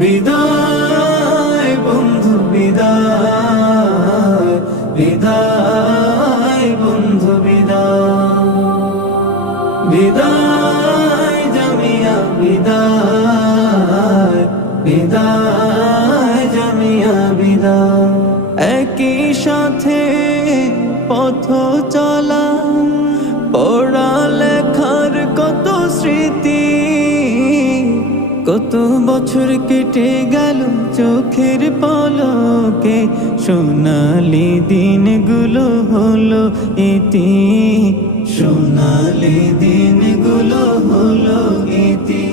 বিদায় বন্ধু বিদায়, বিদায় বন্ধু বিদায়, বিদায় জামিয়া বিদায়, বিদায় জামিয়া বিদায়। একই সাথে পথ চলা, পড়ালেখার কত স্মৃতি, কত বছর কেটে গেল চোখের পলকে, সোনালি দিনগুলো হলো ইতি, সোনালি দিনগুলো হলো ইতি।